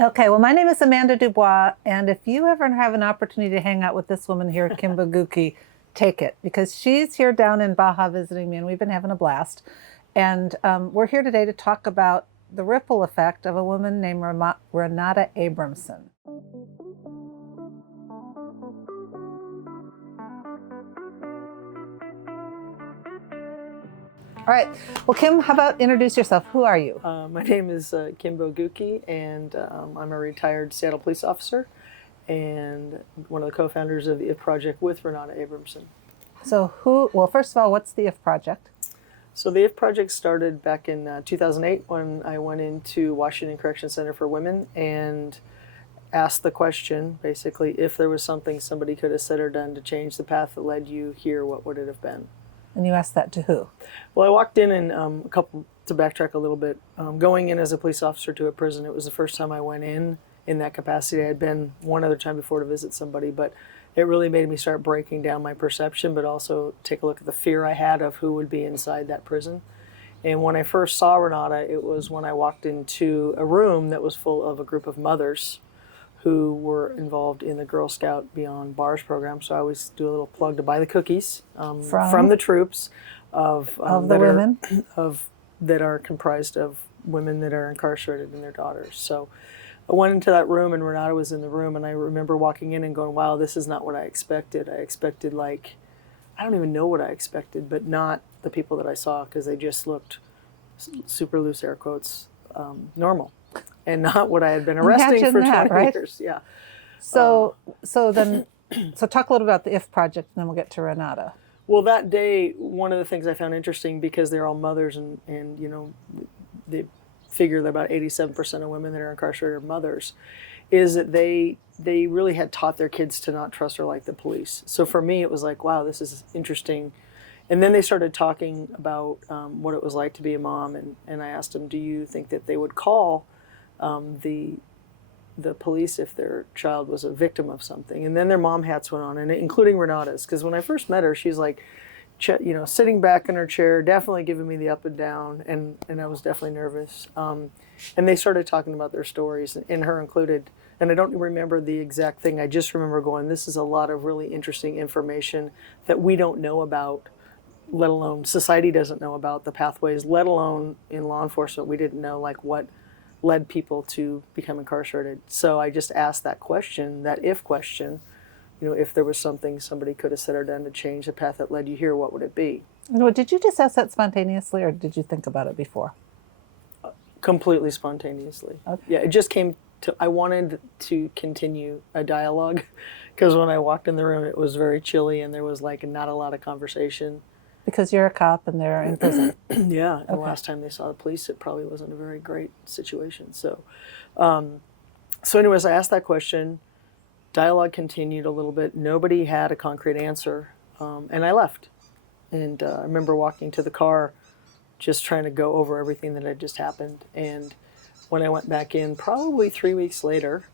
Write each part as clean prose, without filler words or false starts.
Okay, well, my name is Amanda Dubois, and if you ever have an opportunity to hang out with this woman here, Kim Bogucki, take it, because she's here down in Baja visiting me, and we've been having a blast. And we're here today to talk about the ripple effect of a woman named Renata Abramson. All right. Well, Kim, how about introduce yourself? Who are you? My name is Kim Bogucci, and I'm a retired Seattle police officer and one of the co-founders of the IF Project with Renata Abramson. So well, first of all, what's the IF Project? So the IF Project started back in 2008 when I went into Washington Correction Center for Women and asked the question, basically, if there was something somebody could have said or done to change the path that led you here, what would it have been? And you asked that to who? Well, I walked in and to backtrack a little bit, going in as a police officer to a prison, it was the first time I went in that capacity. I had been one other time before to visit somebody, but it really made me start breaking down my perception, but also take a look at the fear I had of who would be inside that prison. And when I first saw Renata, it was when I walked into a room that was full of a group of mothers who were involved in the Girl Scout Beyond Bars program. So I always do a little plug to buy the cookies from the troops of the women that are comprised of women that are incarcerated and their daughters. So I went into that room and Renata was in the room, and I remember walking in and going, wow, this is not what I expected. I expected, like, I don't even know what I expected, but not the people that I saw, because they just looked, super loose air quotes, normal. And not what I had been arresting for 20 years. Yeah. So talk a little about the IF Project, and then we'll get to Renata. Well, that day, one of the things I found interesting, because they're all mothers, and you know, they figure that about 87% of women that are incarcerated are mothers, is that they really had taught their kids to not trust or like the police. So for me, it was like, wow, this is interesting. And then they started talking about what it was like to be a mom, and I asked them, do you think that they would call the police if their child was a victim of something? And then their mom hats went on, and including Renata's, because when I first met her, she's like, you know, sitting back in her chair, definitely giving me the up and down, and I was definitely nervous. And they started talking about their stories, and her included. And I don't remember the exact thing. I just remember going, this is a lot of really interesting information that we don't know about, let alone society doesn't know about the pathways, let alone in law enforcement. We didn't know, like, what led people to become incarcerated. So I just asked that question, that if question, you know, if there was something somebody could have said or done to change the path that led you here, what would it be? And did you just ask that spontaneously, or did you think about it before? Completely spontaneously. Okay. Yeah, it just came to, I wanted to continue a dialogue, because when I walked in the room, it was very chilly and there was like not a lot of conversation. Because you're a cop and they're in prison. Yeah, and the last time they saw the police, it probably wasn't a very great situation. So, anyways, I asked that question. Dialogue continued a little bit. Nobody had a concrete answer, and I left. And I remember walking to the car, just trying to go over everything that had just happened. And when I went back in, probably 3 weeks later,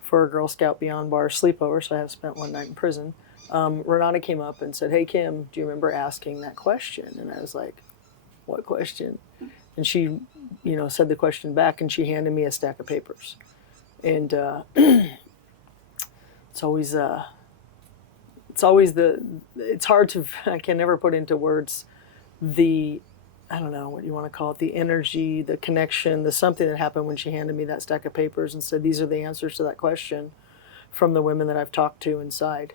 for a Girl Scout Beyond Bars sleepover, so I have spent one night in prison, Renata came up and said, hey, Kim, do you remember asking that question? And I was like, what question? And she, you know, said the question back, and she handed me a stack of papers. And it's always it's hard to, I can never put into words I don't know what you want to call it, the energy, the connection, the something that happened when she handed me that stack of papers and said, these are the answers to that question from the women that I've talked to inside.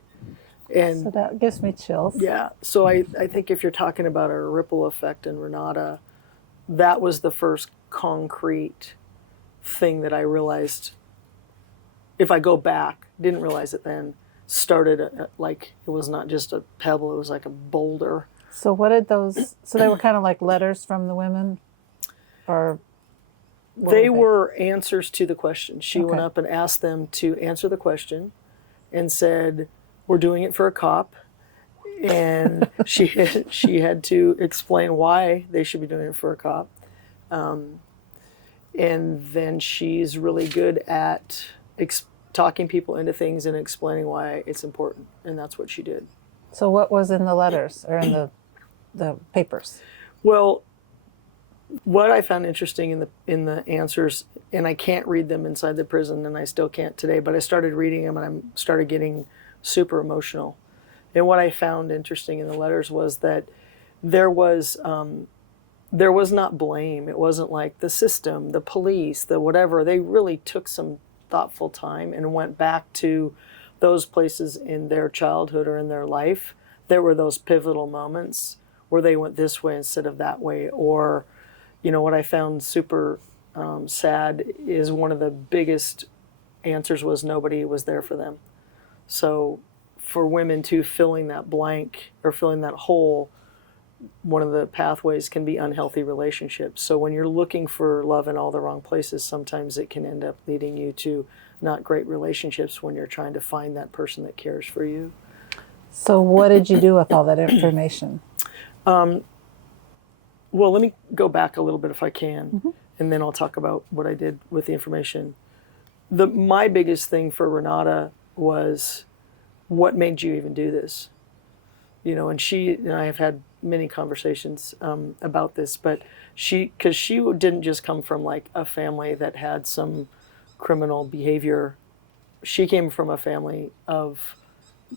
And so that gives me chills. Yeah. So I think if you're talking about a ripple effect in Renata, that was the first concrete thing that I realized, if I go back, didn't realize it then, started like it was not just a pebble, it was like a boulder. So what did those, so they were kind of like letters from the women? Or they were answers to the question. She went up and asked them to answer the question and said, we're doing it for a cop, and she had to explain why they should be doing it for a cop. And then she's really good at talking people into things and explaining why it's important, and that's what she did. So what was in the letters or in the papers? Well, What I found interesting in the answers, and I can't read them inside the prison, and I still can't today, but I started reading them and I started getting super emotional. And what I found interesting in the letters was that there was not blame. It wasn't like the system, the police, the whatever. They really took some thoughtful time and went back to those places in their childhood or in their life. There were those pivotal moments where they went this way instead of that way. Or, what I found super sad is one of the biggest answers was nobody was there for them. So for women too, filling that blank or filling that hole, one of the pathways can be unhealthy relationships. So when you're looking for love in all the wrong places, sometimes it can end up leading you to not great relationships when you're trying to find that person that cares for you. So what did you do with all that information? Well, let me go back a little bit if I can, and then I'll talk about what I did with the information. My biggest thing for Renata was, what made you even do this? And she and I have had many conversations about this, but because she didn't just come from like a family that had some criminal behavior. She came from a family of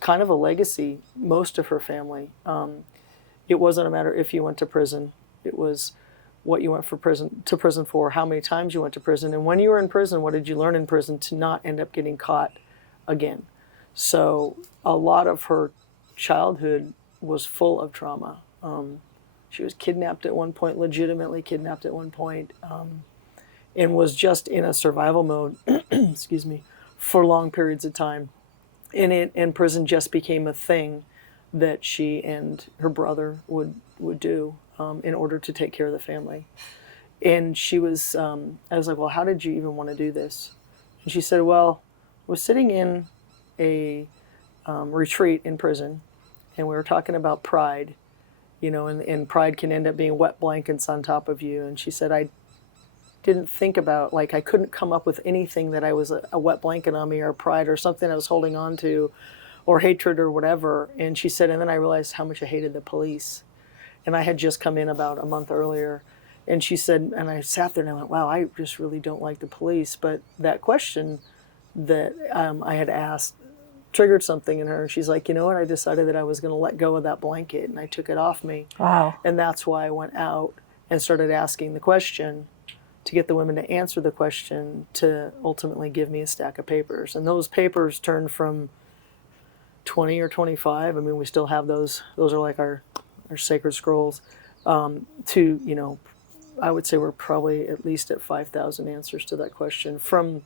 kind of a legacy, most of her family. It wasn't a matter if you went to prison. It was what you went to prison for, how many times you went to prison, and when you were in prison, what did you learn in prison to not end up getting caught again. So a lot of her childhood was full of trauma. She was kidnapped at one point, legitimately kidnapped at one point, and was just in a survival mode, excuse me, for long periods of time. And prison just became a thing that she and her brother would do in order to take care of the family. And she was, I was like, well, how did you even want to do this? And she said, well, I was sitting in a retreat in prison, and we were talking about pride, and pride can end up being wet blankets on top of you. And she said, I didn't think about, like, I couldn't come up with anything that I was a wet blanket on me, or pride, or something I was holding on to, or hatred, or whatever. And she said, and then I realized how much I hated the police. And I had just come in about a month earlier. And she said, and I sat there and I went, wow, I just really don't like the police. But that question that I had asked triggered something in her. She's like, you know what? I decided that I was going to let go of that blanket, and I took it off me. Wow. And that's why I went out and started asking the question, to get the women to answer the question, to ultimately give me a stack of papers. And those papers turned from 20 or 25. I mean, we still have those. Those are like our sacred scrolls. To, I would say we're probably at least at 5,000 answers to that question from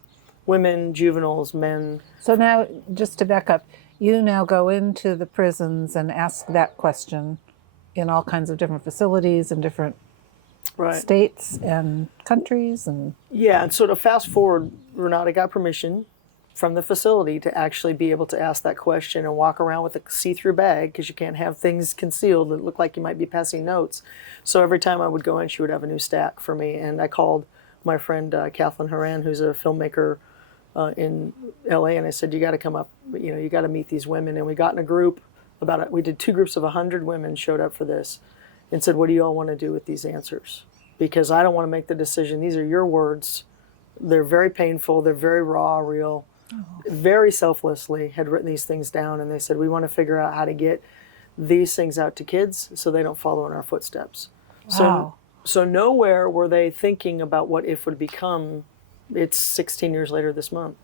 women, juveniles, men. So now, just to back up, you now go into the prisons and ask that question in all kinds of different facilities and different states and countries. And yeah, and so to fast forward, Renata got permission from the facility to actually be able to ask that question and walk around with a see-through bag, because you can't have things concealed that look like you might be passing notes. So every time I would go in, she would have a new stack for me. And I called my friend Kathleen Horan, who's a filmmaker in LA, and I said, you got to come up, you got to meet these women. And we got in a group, we did 2 groups of 100 women showed up for this, and said, what do you all want to do with these answers? Because I don't want to make the decision. These are your words. They're very painful. They're very raw, real. Very selflessly had written these things down, and they said, we want to figure out how to get these things out to kids so they don't follow in our footsteps. wow. So nowhere were they thinking about what if would become. It's 16 years later this month.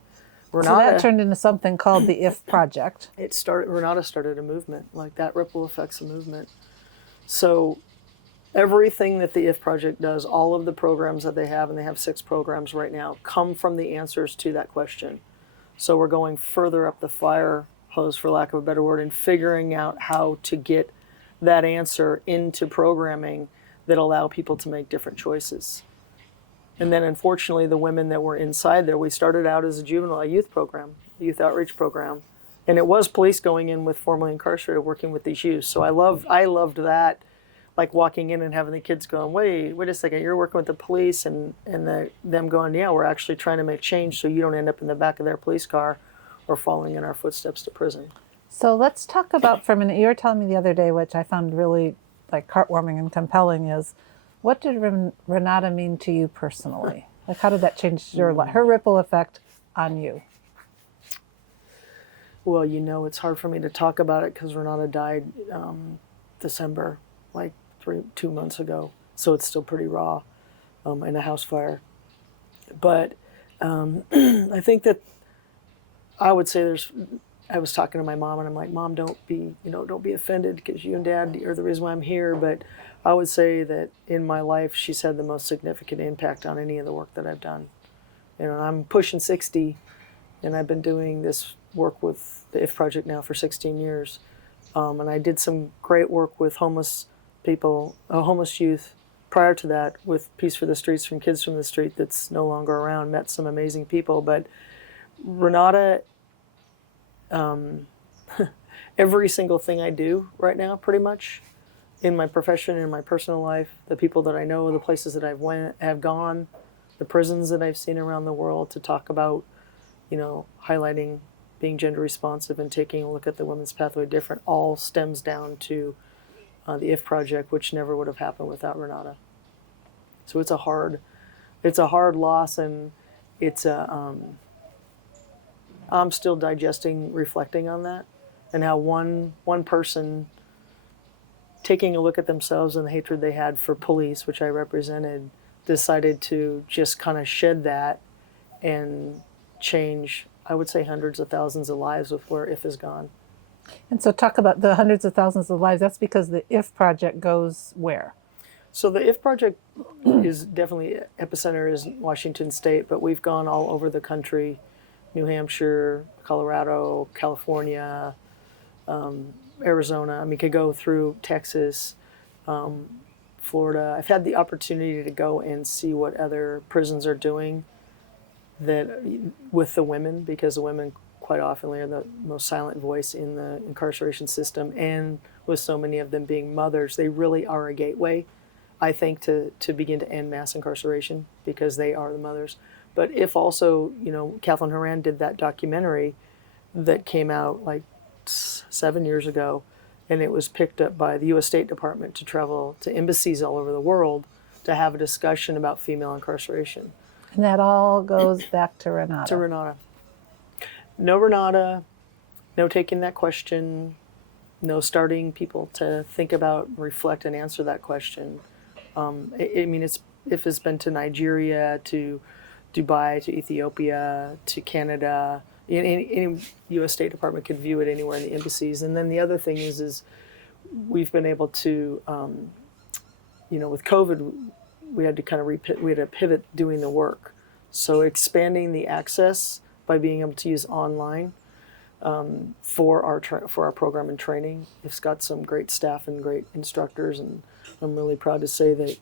So that turned into something called the IF Project. Renata started a movement, like that ripple effects a movement. So everything that the IF Project does, all of the programs that they have, and they have 6 programs right now, come from the answers to that question. So we're going further up the fire hose, for lack of a better word, and figuring out how to get that answer into programming that allow people to make different choices. And then unfortunately, the women that were inside there, we started out as a youth program, a youth outreach program. And it was police going in with formerly incarcerated, working with these youth. So I loved that, like walking in and having the kids going, wait a second, you're working with the police, and them going, yeah, we're actually trying to make change so you don't end up in the back of their police car or following in our footsteps to prison. So let's talk about for a minute, you were telling me the other day, which I found really like heartwarming and compelling, is What did Renata mean to you personally? Like, how did that change your life? Her ripple effect on you. Well, it's hard for me to talk about it because Renata died December, like 2 months ago. So it's still pretty raw in a house fire. But I think that I would say I was talking to my mom and I'm like, Mom, don't be offended because you and Dad are the reason why I'm here. But I would say that in my life, she's had the most significant impact on any of the work that I've done. I'm pushing 60 and I've been doing this work with the IF Project now for 16 years. And I did some great work with homeless people, homeless youth prior to that with Peace for the Streets from Kids from the Street that's no longer around, met some amazing people. But Renata, every single thing I do right now, pretty much, in my profession, in my personal life, the people that I know, the places that have gone, the prisons that I've seen around the world to talk about, highlighting being gender responsive and taking a look at the Women's Pathway Different, all stems down to the IF Project, which never would have happened without Renata. So it's a hard loss, and I'm still digesting, reflecting on that, and how one person taking a look at themselves and the hatred they had for police, which I represented, decided to just kind of shed that and change, I would say, hundreds of thousands of lives with where IF is gone. And so talk about the hundreds of thousands of lives. That's because the IF Project goes where? So the IF Project is definitely, epicenter is Washington State, but we've gone all over the country, New Hampshire, Colorado, California, Arizona. I mean, could go through Texas, Florida. I've had the opportunity to go and see what other prisons are doing that with the women, because the women quite often are the most silent voice in the incarceration system, and with so many of them being mothers, they really are a gateway, I think, to begin to end mass incarceration, because they are the mothers. But if also, Kathleen Horan did that documentary that came out like 7 years ago, and it was picked up by the U.S. State Department to travel to embassies all over the world to have a discussion about female incarceration. And that all goes back to Renata. To Renata. No Renata, no taking that question, no starting people to think about, reflect, and answer that question. If it's been to Nigeria, to Dubai, to Ethiopia, to Canada, any U.S. State Department could view it anywhere in the embassies. And then the other thing is we've been able to, with COVID, we had to kind of pivot doing the work. So expanding the access by being able to use online for our program and training. It's got some great staff and great instructors, and I'm really proud to say that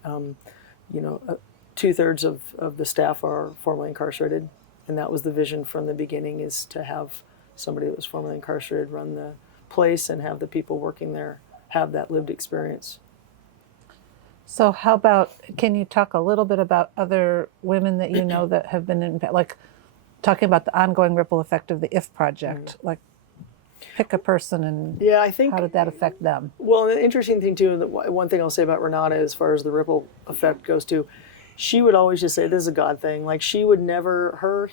2/3 of the staff are formerly incarcerated, and that was the vision from the beginning, is to have somebody that was formerly incarcerated run the place and have the people working there have that lived experience. So how about, can you talk a little bit about other women that you know that have been like talking about the ongoing ripple effect of the IF Project? Like, pick a person and I think, how did that affect them? Well, the interesting thing too, one thing I'll say about Renata as far as the ripple effect goes too, she would always just say, this is a God thing. Like, she would never,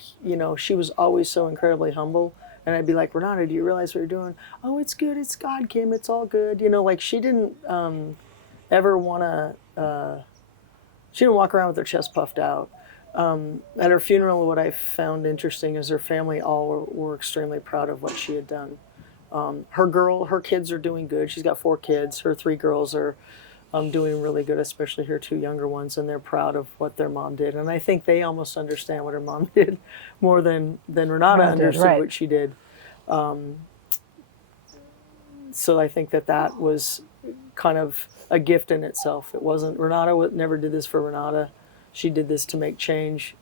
she was always so incredibly humble. And I'd be like, Renata, do you realize what you're doing? Oh, it's good. It's God, Kim. It's all good. Like, she didn't ever want to, she didn't walk around with her chest puffed out. At her funeral, what I found interesting is her family all were extremely proud of what she had done. Her kids are doing good. She's got 4 kids. Her 3 girls are doing really good, especially her 2 younger ones, and they're proud of what their mom did. And I think they almost understand what her mom did more than Renata understood right. what she did. So I think that was kind of a gift in itself. It wasn't, Renata never did this for Renata. She did this to make change,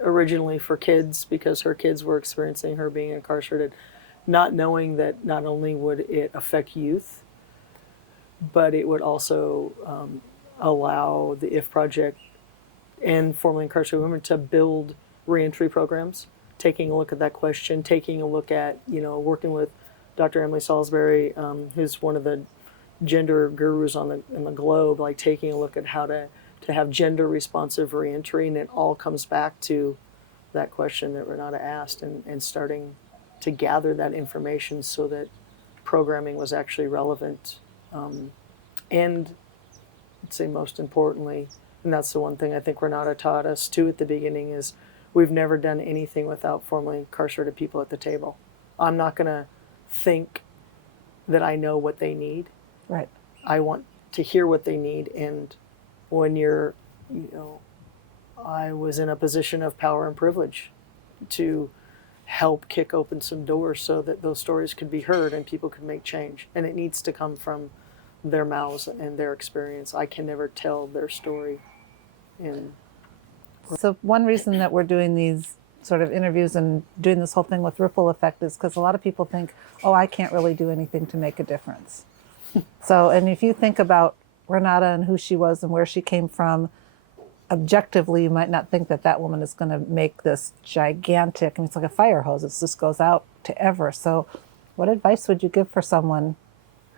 originally for kids, because her kids were experiencing her being incarcerated, not knowing that not only would it affect youth, but it would also allow the IF Project and formerly incarcerated women to build reentry programs, taking a look at that question, taking a look at, working with Dr. Emily Salisbury, who's one of the gender gurus in the globe, like taking a look at how to to have gender responsive reentry, and it all comes back to that question that Renata asked, and starting to gather that information so that programming was actually relevant. And I'd say most importantly, and that's the one thing I think Renata taught us too at the beginning, is we've never done anything without formerly incarcerated people at the table. I'm not going to think that I know what they need. Right. I want to hear what they need. And when you're, I was in a position of power and privilege to help kick open some doors so that those stories could be heard and people could make change. And it needs to come from their mouths and their experience. I can never tell their story. So one reason that we're doing these sort of interviews and doing this whole thing with ripple effect is because a lot of people think, oh, I can't really do anything to make a difference. So, and if you think about Renata and who she was and where she came from, objectively, you might not think that that woman is going to make this gigantic, I mean, it's like a fire hose. It just goes out to ever. So what advice would you give for someone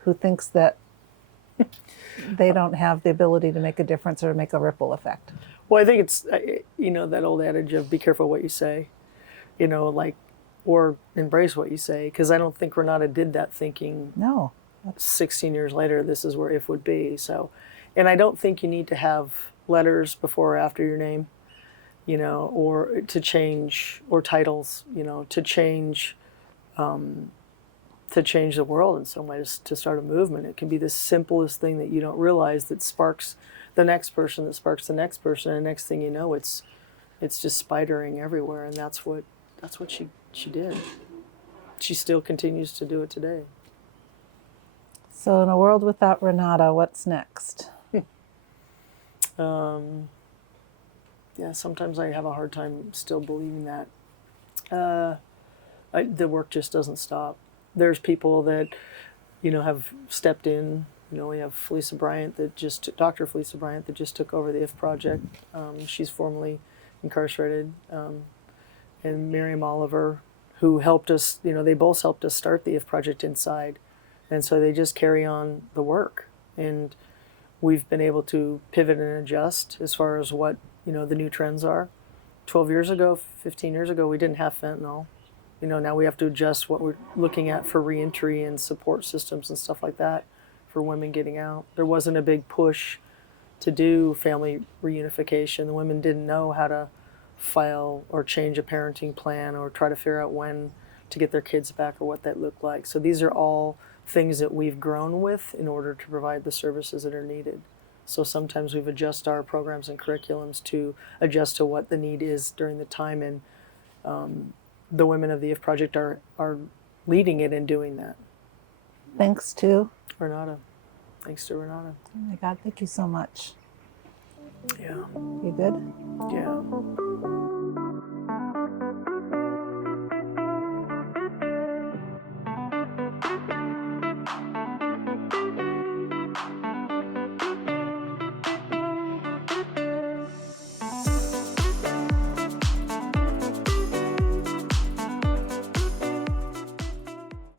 who thinks that they don't have the ability to make a difference or make a ripple effect? Well, I think it's, that old adage of be careful what you say, or embrace what you say, because I don't think Renata did that thinking. No. 16 years later, this is where IF would be. So, and I don't think you need to have letters before or after your name, or to change, or titles, to change the world in some ways, to start a movement. It can be the simplest thing that you don't realize that sparks the next person, that sparks the next person, and next thing you know, it's just spidering everywhere. And that's what she did. She still continues to do it today. So in a world without Renata, what's next? Yeah, sometimes I have a hard time still believing that. The work just doesn't stop. There's people that, have stepped in. We have Dr. Felisa Bryant that just took over the IF project. She's formerly incarcerated. And Miriam Oliver, who helped us, they both helped us start the IF project inside. And so they just carry on the work. And we've been able to pivot and adjust as far as what, the new trends are. 12 years ago, 15 years ago, we didn't have fentanyl. Now we have to adjust what we're looking at for reentry and support systems and stuff like that for women getting out. There wasn't a big push to do family reunification. The women didn't know how to file or change a parenting plan or try to figure out when to get their kids back or what that looked like. So these are all things that we've grown with in order to provide the services that are needed. So sometimes we've adjusted our programs and curriculums to adjust to what the need is during the time, and the women of the IF Project are leading it and doing that. Thanks to Renata. Thanks to Renata. Oh my God, thank you so much. Yeah. You good? Yeah.